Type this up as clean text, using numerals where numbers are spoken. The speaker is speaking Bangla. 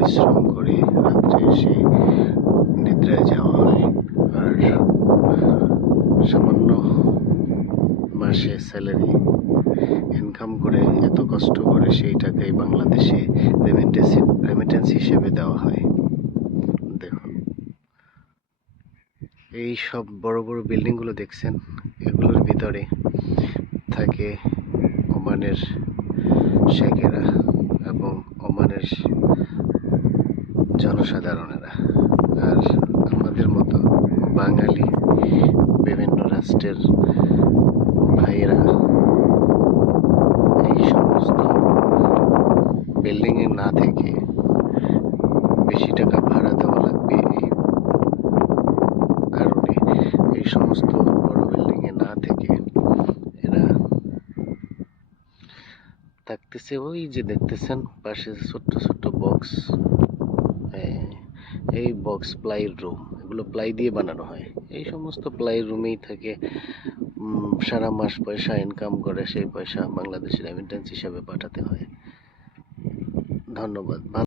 পরিশ্রম করে রাত্রে এসে নিদ্রায় যাওয়া হয়, আর সামান্য মাসে স্যালারি ইনকাম করে এত কষ্ট করে সেই টাকাই বাংলাদেশে রেমিটেন্স হিসেবে দেওয়া হয়। দেখুন, এই সব বড় বড় বিল্ডিংগুলো দেখছেন, এগুলোর ভিতরে থাকে ওমানের শেখেরা এবং ওমানের জনসাধারণেরা। আর আমাদের মতো বাঙালি বিভিন্ন রাষ্ট্রের ভাইয়েরা এই সমস্ত বিল্ডিংয়ে না থেকে বেশি টাকা ভাড়া দেওয়া লাগবে এই কারণে এই সমস্ত বড় বিল্ডিংয়ে না থেকে এরা থাকতেছে ওই যে দেখতেছেন পাশে ছোট্ট ছোট্ট বক্স, এই বক্স প্লাইয়ের রুম, এগুলো প্লাই দিয়ে বানানো হয়। এই সমস্ত প্লাইয়ের রুমেই থাকে, সারা মাস পয়সা ইনকাম করে, সেই পয়সা বাংলাদেশের রেমিটেন্স হিসাবে পাঠাতে হয়। ধন্যবাদ।